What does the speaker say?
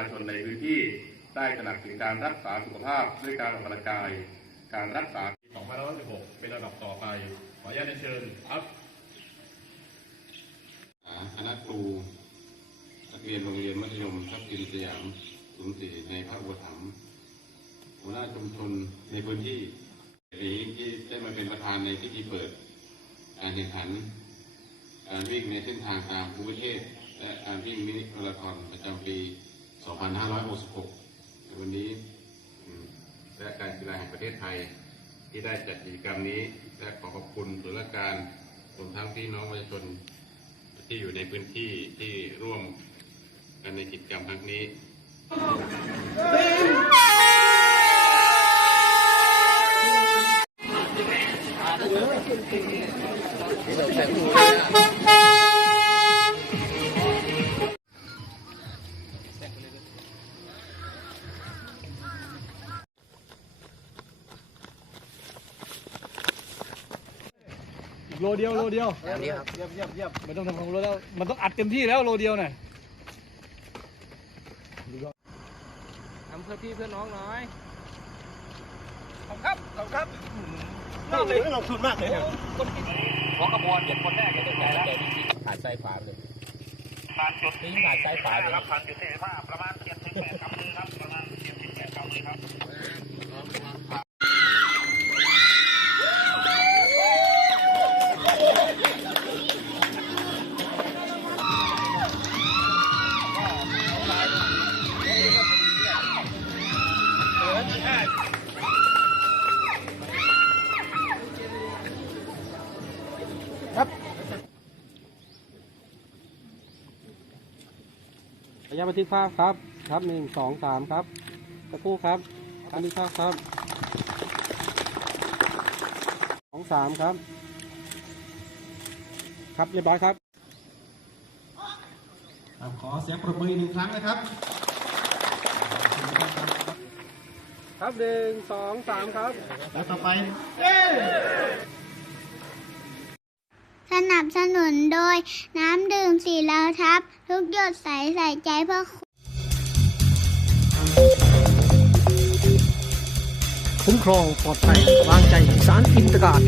ประชาชนในพื้นที่ได้ตระหนักถึงการรักษาสุขภาพด้วยการออกกำลังกาย การรักษาปี2516เป็นระดับต่อไป ขออนุญาตเรียนเชิญครับคณะครูนักเรียนโรงเรียนมัธยมทับทิมสยามศูนย์สี่ในพระอุปถัมภ์หัวหน้าชุมชนในพื้นที่นี้ที่ได้มาเป็นประธานในพิธีเปิดการแข่งขันการวิ่งในเส้นทางตามภูมิประเทศ และการวิ่งมินิมาราธอนประจำปี 2566 ในวันนี้และการกีฬาแห่งประเทศไทยที่ได้จัดกิจกรรมนี้ และขอขอบคุณส่วนราชการรวมทั้งพี่น้องประชาชนที่อยู่ในพื้นที่ที่ร่วมกันในกิจกรรมครั้งนี้ โลเดียวโลเดียวเยี่ยมเยี่ยมเยี่ยมไม่ต้องทำของโลแล้ว มันต้องอัดเต็มที่แล้วโลเดียวน่ะทำเพื่อพี่เพื่อน้องน้อยขอบครับขอบครับน่าเลยลงทุนมากเลยหัวขบวนเด็กคนแรกเลยเด็กใจแล้วผ่านไส้ฝาเลยผ่านจุดนี้ผ่านไส้ฝาเลยครับผ่านจุดที่ห้าประมาณ ระยะบันทึกภาพครับ ครับหนึ่งสองสามครับตะครู่ครับบันทึกภาพครับสองสามครับ ครับเรียบร้อยครับขอเสียงปรบมืออีกหนึ่งครั้งนะครับ ครับหนึ่งสองสามครับ แล้วต่อไป สนับสนุนโดยน้ำดื่มสีเหลาทับทุ กหยดใสใส่ใจเพื่อคุ้มครองปลอดภัยวางใจสารอินตการ